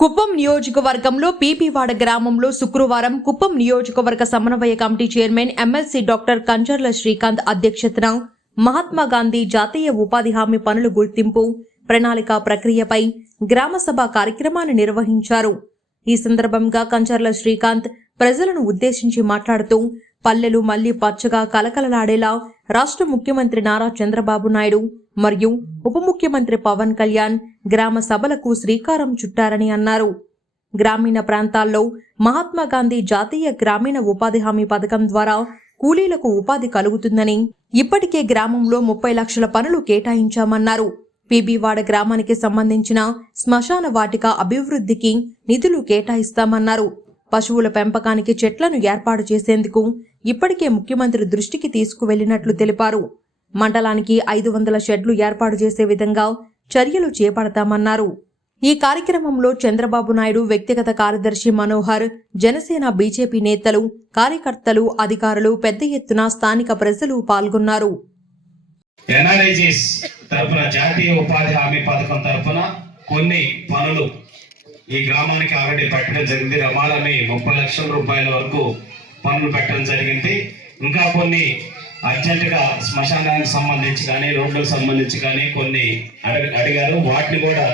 కుప్పం నియోజకవర్గంలో పీపీవాడ గ్రామంలో శుక్రవారం కుప్పం నియోజకవర్గ సమన్వయ committee chairman MLC doctor Kancharla Srikanth అధ్యక్షతన మహాత్మా గాంధీ జాతీయ ఉపాధి హామీ పనుల గుర్తింపు ప్రణాళిక ప్రక్రియపై గ్రామసభ కార్యక్రమాన్ని నిర్వహించారు. ఈ సందర్భంగా కంచర్ల శ్రీకాంత్ ప్రజలను ఉద్దేశించి మాట్లాడుతూ పల్లెలు మళ్ళీ పచ్చగా కలకలలాడేలా రాష్ట్ర ముఖ్యమంత్రి నారా చంద్రబాబు నాయుడు మరియు ఉప ముఖ్యమంత్రి పవన్ కళ్యాణ్ గ్రామ సభలకు శ్రీకారం చుట్టారని అన్నారు. గ్రామీణ ప్రాంతాల్లో మహాత్మా గాంధీ జాతీయ గ్రామీణ ఉపాధి హామీ పథకం ద్వారా కూలీలకు ఉపాధి కలుగుతుందని ఇప్పటికే గ్రామంలో ముప్పై లక్షల పనులు కేటాయించామన్నారు. పీబీవాడ గ్రామానికి సంబంధించిన శ్మశాన వాటిక అభివృద్ధికి నిధులు కేటాయిస్తామన్నారు. పశువుల పెంపకానికి చెట్లను ఏర్పాటు చేసేందుకు ఇప్పటికే ముఖ్యమంత్రి దృష్టికి తీసుకువెళ్ళినట్లు తెలిపారు. మండలానికి ఐదు వందల షెడ్లు ఏర్పాటు చేసే విధంగా చర్యలు చేపడతామన్నారు. ఈ కార్యక్రమంలో చంద్రబాబు నాయుడు వ్యక్తిగత కార్యదర్శి మనోహర్ జనసేన బీజేపీ నేతలు కార్యకర్తలు అధికారులు పెద్ద ఎత్తున స్థానిక ప్రజలు పాల్గొన్నారు. ఎన్ఆర్ఐజీస్ తరఫున జాతీయ ఉపాధి హామీ పథకం తరఫున కొన్ని పనులు ఈ గ్రామానికి ఆల్రెడీ పెట్టడం జరిగింది. రమాలని ముప్పై లక్షల రూపాయల వరకు పనులు పెట్టడం జరిగింది. ఇంకా కొన్ని అర్జెంటుగా శ్మశానానికి సంబంధించి కానీ రోడ్లకు సంబంధించి కానీ కొన్ని అడగ అడిగారు. వాటిని కూడా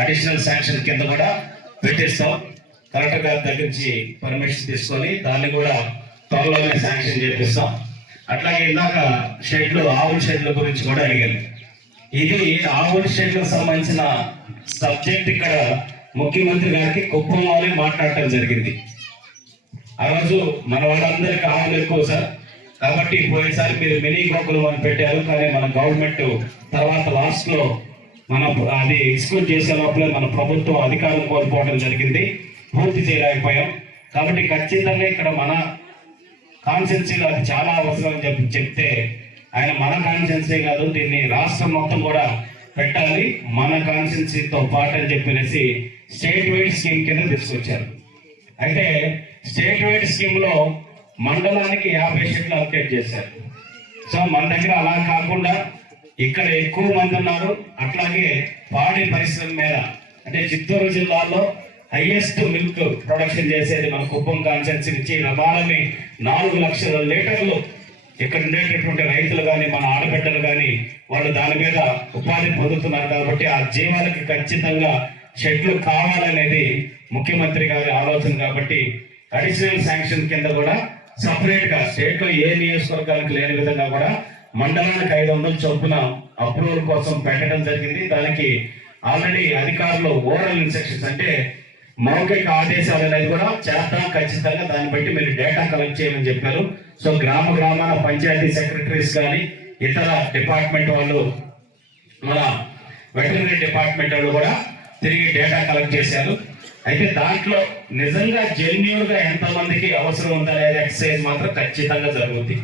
అడిషనల్ శాంక్షన్ కింద కూడా పెట్టిస్తాం. కలెక్టర్ గారి దగ్గర నుంచి పర్మిషన్ తీసుకొని దాన్ని కూడా త్వరలోనే శాంక్షన్ చేపిస్తాం. అట్లాగే ఇందాక షెడ్లు ఆవుల షెడ్ల గురించి కూడా అడిగారు. ఇది ఆవుల షెడ్లకు సంబంధించిన సబ్జెక్ట్ ఇక్కడ ముఖ్యమంత్రి గారికి కుప్పం వాళ్ళే మాట్లాడటం జరిగింది. ఆ రోజు మన వాళ్ళందరికీ ఆవులు ఎక్కువ సార్. కాబట్టి పోయినసారి మీరు మినీ గోకులం అని పెట్టారు కానీ మన గవర్నమెంట్ తర్వాత లాస్ట్లో మన అది ఎక్స్క్యూట్ చేసే లోపల మన ప్రభుత్వం అధికారం కోల్పోవడం జరిగింది. పూర్తి చేయలేకపోయాం. కాబట్టి ఖచ్చితంగా ఇక్కడ మన కాన్సెన్సీలో అది చాలా అవసరం అని చెప్పి చెప్తే ఆయన మన కాన్సెన్సీ కాదు దీన్ని రాష్ట్రం మొత్తం కూడా పెట్టాలి. మన కాన్సెన్సీతో పాటు అని చెప్పినేసి స్టేట్ వైడ్ స్కీమ్ కింద తీసుకొచ్చారు. అయితే స్టేట్ వైడ్ స్కీమ్లో మండలానికి యాభై షెడ్లు అలకేట్ చేశారు. సో మన దగ్గర అలా కాకుండా ఇక్కడ ఎక్కువ మంది ఉన్నారు. అట్లాగే పాడి పరిశ్రమ మీద అంటే చిత్తూరు జిల్లాలో హైయెస్ట్ మిల్క్ ప్రొడక్షన్ చేసేది మన కుప్పం కాన్సెన్స్ నుంచి రమాలని నాలుగు లక్షల లీటర్లు ఇక్కడ ఉండేటటువంటి రైతులు కానీ మన ఆడబిడ్డలు కానీ వాళ్ళు దాని మీద ఉపాధి పొందుతున్నారు కాబట్టి ఆ జీవాలకి ఖచ్చితంగా షెడ్లు కావాలనేది ముఖ్యమంత్రి గారి ఆలోచన కాబట్టి అడిషనల్ శాంక్షన్ కింద కూడా సపరేట్గా స్టేట్లో ఏ నియోజకవర్గానికి లేని విధంగా కూడా మండలానికి ఐదు వందల చొప్పున అప్రూవల్ కోసం పెట్టడం జరిగింది. దానికి ఆల్రెడీ అధికారులు ఓరల్ ఇన్స్ట్రక్షన్స్ అంటే మౌఖిక ఆదేశాలు అనేది కూడా చేద్దాం ఖచ్చితంగా దాన్ని బట్టి మీరు డేటా కలెక్ట్ చేయమని చెప్పారు. సో గ్రామ గ్రామాల పంచాయతీ సెక్రటరీస్ కానీ ఇతర డిపార్ట్మెంట్ వాళ్ళు మన వెటనరీ డిపార్ట్మెంట్ వాళ్ళు కూడా తిరిగి డేటా కలెక్ట్ చేశారు. అయితే దాంట్లో నిజంగా జెన్యున్గా ఎంత మందికి అవసరం ఉందా లేదా ఎక్సర్సైజ్ మాత్రం ఖచ్చితంగా జరుగుతుంది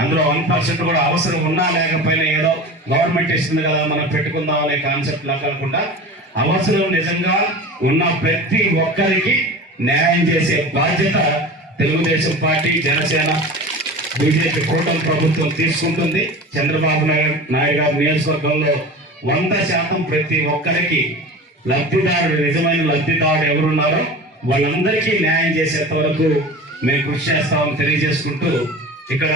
అందులో వన్ పర్సెంట్ కూడా అవసరం ఉన్నా లేకపోయినా ఏదో గవర్నమెంట్ ఇస్తుంది కదా మనం పెట్టుకుందాం అనే కాన్సెప్ట్ లా కాకుండా అవసరం నిజంగా ఉన్న ప్రతి ఒక్కరికి న్యాయం చేసే బాధ్యత తెలుగుదేశం పార్టీ జనసేన బీజేపీ కూటమి ప్రభుత్వం తీసుకుంటుంది. చంద్రబాబు నాయుడు నాయుడు గారి నియోజకవర్గంలో వంద శాతం ప్రతి ఒక్కరికి లబ్ధిదారుడు నిజమైన లబ్ధిదారుడు ఎవరున్నారో వాళ్ళందరికీ న్యాయం చేసేంత వరకు మేము కృషి చేస్తామని తెలియజేసుకుంటూ ఇక్కడ